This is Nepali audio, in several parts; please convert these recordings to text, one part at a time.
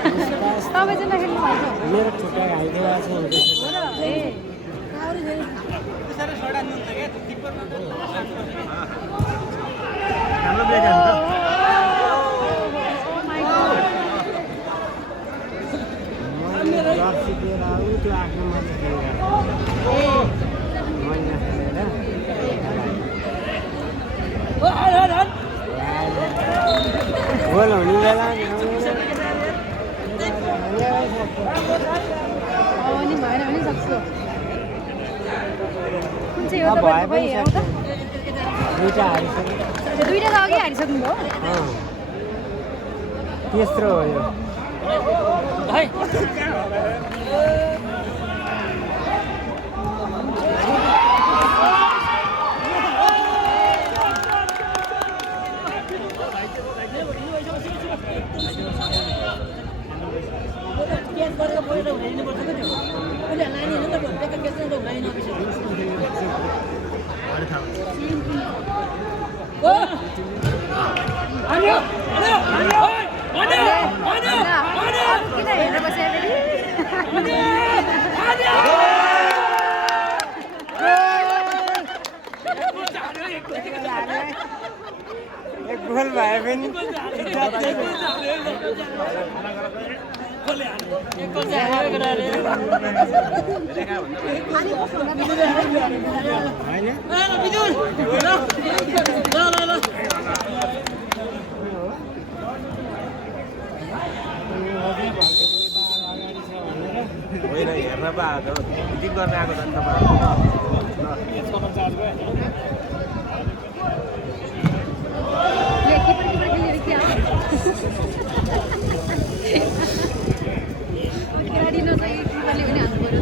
तपाईँ चाहिँ नखेल्नु भएको मेरो खुट्टा घाइदिएको छ हो र ए हाम्रो ब्रेक आयो मैले जर्सी दिएर आऊ त्यो आफ्नो मान्छे मैना खेलेर गोल हुने बेला नि भएन भने सक्छु कुन चाहिँ हो तपाईँको खै हेरौँ त दुईटा हारिसक्यो त्यो दुईटा त अघि हारिसक्नुभयो तेस्रो हो यो किन हेरेर बस्यो एक गोल भए पनि होइन हेर्न पो आएको मिटिङ गर्न आएको छ नि खेलाडी नचाहिँ किपरले पनि हाल्नु पऱ्यो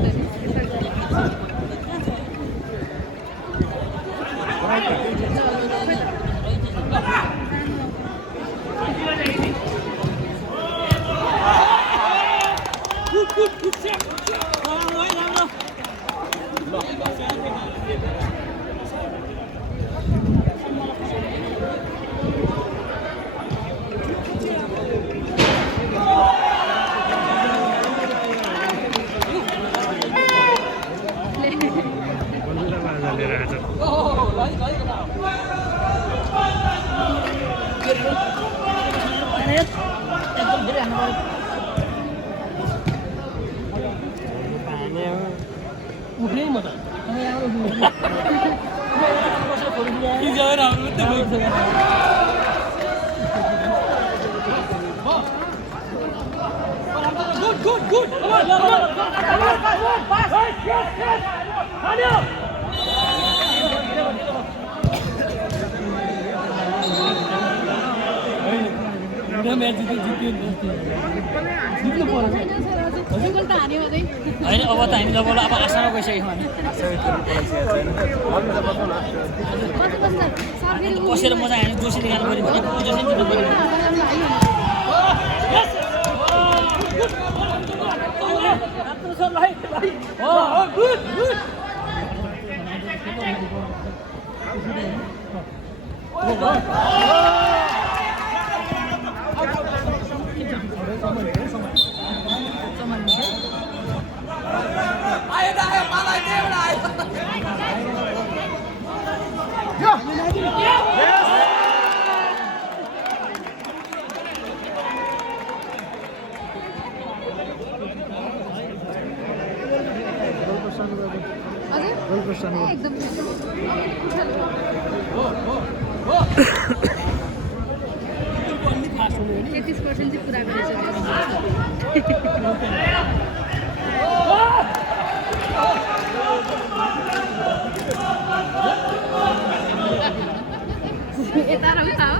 होइन अब त हामी जब अब आशामा गइसक्यौँ हामी बसेर मजा हामी जोसी निकाल्नु पऱ्यो भने जोसी जित्नु पऱ्यो एकदम 33% चाहिँ पुरा गरेछ यता र उता हो